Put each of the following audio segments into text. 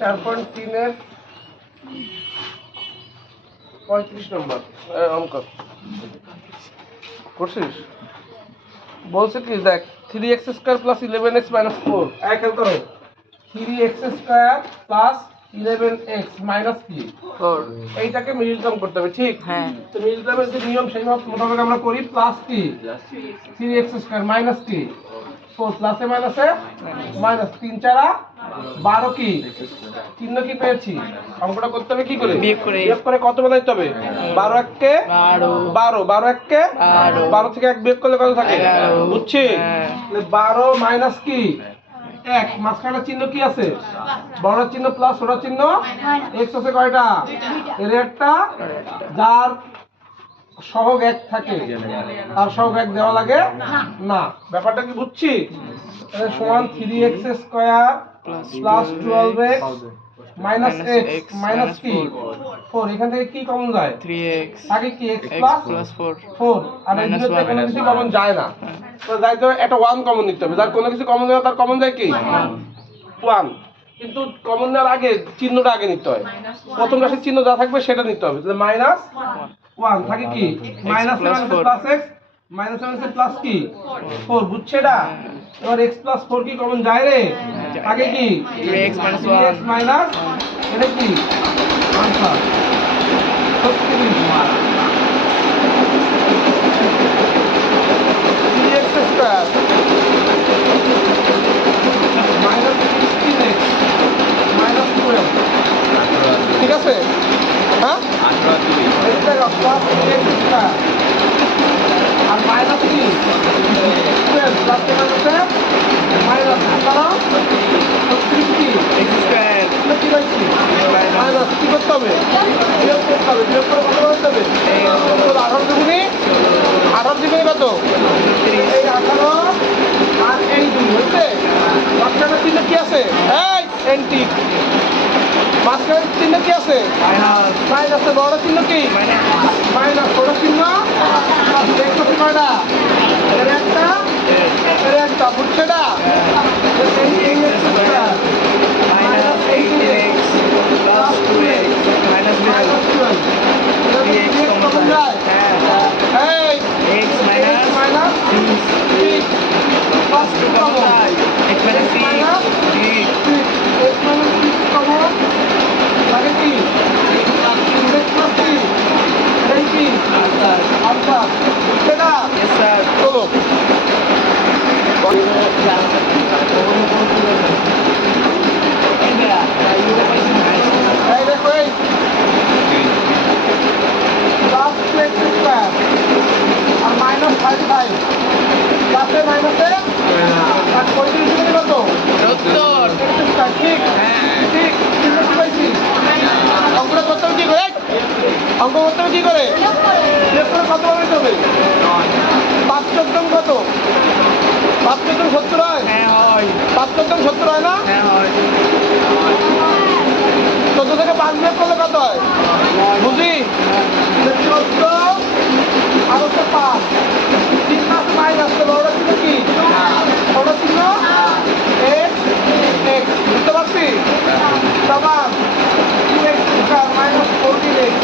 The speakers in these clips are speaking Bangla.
4.3 এর 35 নম্বর অঙ্ক করছিস। বলছে কি দেখ 3x² + 11x - 4 খেয়াল করো 3x² + 11x - কি 4 এইটাকে মিডল টার্ম করতে হবে ঠিক। হ্যাঁ তো মিডল টার্মের যে নিয়ম সেই মোতাবেক আমরা করি প্লাস কি 3x² মাইনাস কি 4 প্লাসে মাইনাসে মাইনাস 3 4 12 কি চিহ্ন কি পেয়েছি অঙ্কটা করতে হবে কি করে বিয়োগ করে কত বানাইতে হবে 12 1 কে 12 12 1 কে 12 থেকে 1 বিয়োগ করলে কত থাকে বুঝছি তাহলে 12 মাইনাস কি 1 মাঝখানে চিহ্ন কি আছে বড় চিহ্ন প্লাস ছোট চিহ্ন x আছে কয়টা এর একটা যার সহগ 1 থাকে আর সহগ 1 দেওয়া লাগে না ব্যাপারটা কি বুঝছি তাহলে সমান 3x² + 12x - x মাইনাস কি 4 এখান থেকে কি কমন যায় 3x আগে কি x + 4 4 আর এই দুটোতে কোনো কিছু কমন যায় না তো যাইতে একটা 1 কমন নিতে হবে যার কোনো কিছু কমন যায় তার কমন যায় কি 1 কিন্তু কমন নেওয়ার আগে চিহ্নটা আগে নিতে হয় প্রথম রাশির চিহ্ন যা থাকবে সেটা নিতে হবে তাহলে -1 থাকে কি -x + x মাইনাস এর প্লাস কি 4 বুঝছে এটা এবার x + 4 কি কমন যায় রে আগে কি 3x - 1 3x মাইনাস এটা কি আনসার সত্যি মারা 3x² মাইনাস 16x মাইনাস 12 ঠিক আছে হ্যাঁ 18 এটা প্লাস 3x² আর মাইনাস কি 12 প্লাস মাইনাস কারণ 36 কি x² কি পাইছি মাইনাস কি করতে হবে বিয়োগ করতে হবে বিয়োগ করে কত করতে হবে 18 দুগুণে 18 দুগুণে কত এই 18 আর এই 2 হইছে মাঝখানে চিহ্ন কি আছে এই এন্টিক মাঝখানে চিহ্ন কি আছে মাইনাস বড় চিহ্ন কি মাইনাস ছোট চিহ্ন দেখতেছি কয়টা এর একটা বুঝছে না minus 18x plus 2x minus 12 3x common যায় x minus 6 plus 2 কমন যায় x minus 6 x minus 6 common লাগে কি x plus 3 এটাই কি আনসার বুঝছে না yes sir চলো এই দেখো এই প্লাস 2x² আর মাইনাস 35 প্লাসে মাইনাসে আর 35 মানে কত 70 ঠিক ঠিক চিহ্ন কি পাইছি অঙ্কটা করতে হবে কি করে অঙ্ক করতে হবে কি করে বিয়োগ করে কত বানাইতে হবে 5 চোদ্দম কত 5 চোদ্দম 70 হয় হ্যাঁ হয় 5 চোদ্দম 70 হয় না হ্যাঁ হয় 14 থেকে 5 বিয়োগ করলে কত হয় বুঝি 14 আর হচ্ছে 5 3 মাস মাইনাস তো বড় ছিল কি বড় ছিল x x বুঝতে পারছি সমান 3x² minus 14x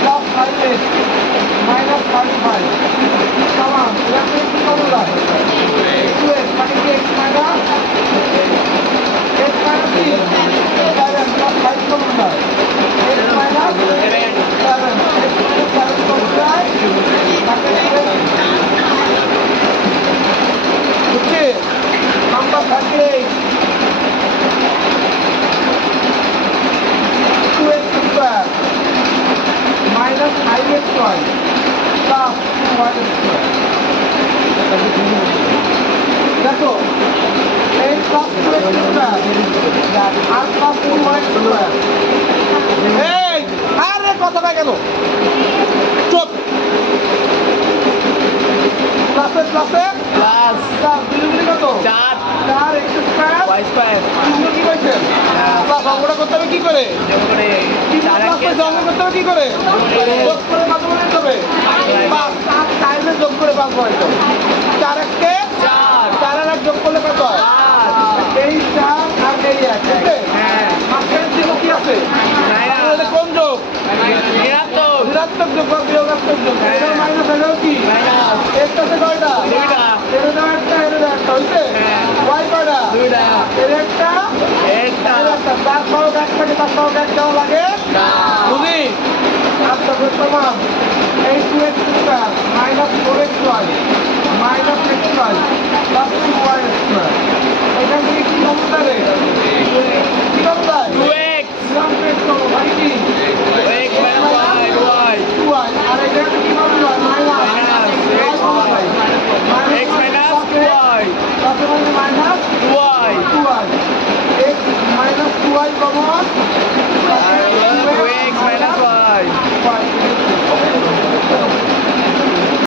plus 5x minus 35 সমান এখান থেকে কি কমন যায় 2x মানে কি x মাইনাস x মাইনাস কি 7 প্লাস 5 কমন যায় x minus 7 x minus 7 common যায় বুঝছি number 38 2x² minus 5xy plus 2y² দেখো এই প্লাস 2x² আর প্লাস 2y² এই আরে কথাটা কেন চুপ প্লাসে প্লাসে প্লাস 4 কত 4 4x² y² চিহ্ন কি পাইছেন প্লাস অঙ্কটা করতে হবে কি করে যোগ করে 4 জঙ্গ করতে হবে কি করে যোগ করে কত বানাইতে হবে 5 7 টাইমে যোগ করে 5 বানাইতে হবে 4 1 4 4 আর 1 যোগ করলে কত হয় এই 4 আর এই 1 ঠিক আছে হ্যাঁ মাইনাস এর কাছে কয়টা? দুইটা এর দাও একটা, এর দাও একটা, হইছে? হ্যাঁ। ওয়াই কয়টা? দুইটা এর একটা, একটা এর একটা। তার সহগ এক থাকে, তার সহগ এক দেওয়া লাগে? না বুঝি? আচ্ছা, বর্তমান এই 2x square minus 4xy minus xy plus